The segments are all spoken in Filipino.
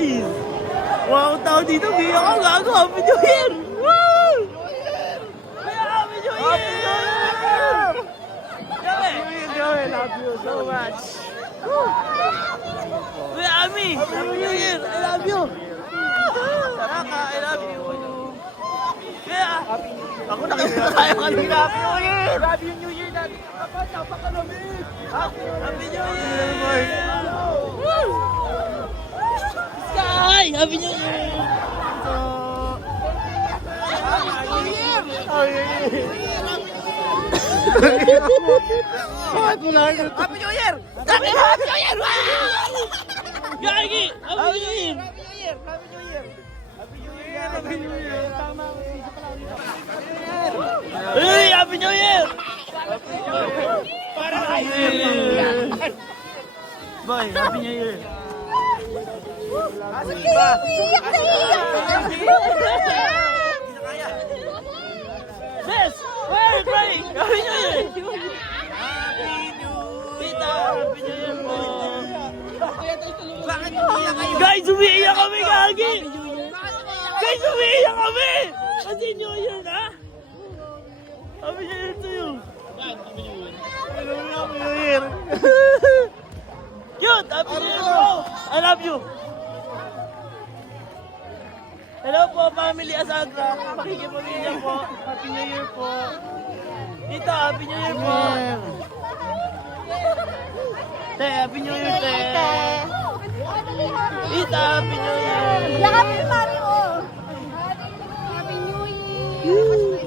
guys! Wow, tao dito, biyak ako, gago, Happy New Year! Woo! Kaya Happy New Year! Happy New Year! Joey, love you so much! Kuya Ami, Happy New Year! I love you! Saraka, I love you! Kaya, ako nakita tayo kanina, Happy New Year! Grabe yung New Year natin. Kapag napakalamig. Happy New Year! Woo! Sky! Happy New Year! Happy New Year! Happy New Year! Wow! Gagi! Happy New Year! Happy New Year! Tama ako. Hey! Happy New Year! Para Happy New Year! Boy, Happy New Year! Iyak na Yes! Why are you crying? Happy New Year! Tita, Happy New Year po! Bakit umiyak kayo? Guys, umiiyak kami, Gagi! Guys, umiiyak kami! Kasi New Year na! Happy New Year to you! Happy New Year! Cute! Happy New Year bro! I love you! Hello po, family Asagra. Pakikipamilya po. Happy New Year po. Tita, Happy New Year po. Te, Happy New Year, te. Tita, Happy New Year. Yakapin Mario. Happy New Year.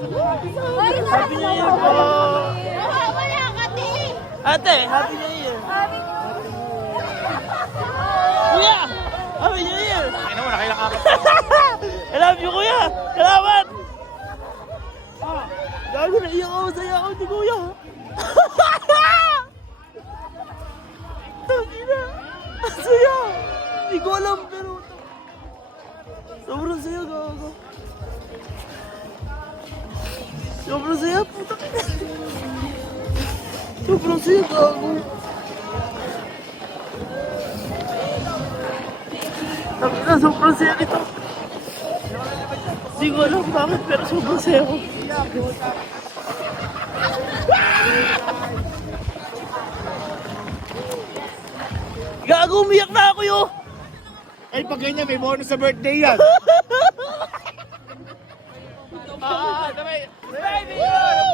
Happy New Year po. Wala ka, te. Ate, Happy New Year. Happy New Year. Kuya, Happy New Year. Ay naman, nakailang ka. I love you, kuya. Salamat. Gago na iyak ako. Saya ako ni kuya. Tangina. Ang saya. Hindi ko alam pero sobrang saya, gago. Sobrang saya, puta. Sobrang saya, gago. Tangina, sobrang saya nito. Hindi ko alam bakit pero sobrang saya ko. Gago, umiyak na ako yun! Ay, pag ganyan, may bonus sa birthday yan. Baby, you're the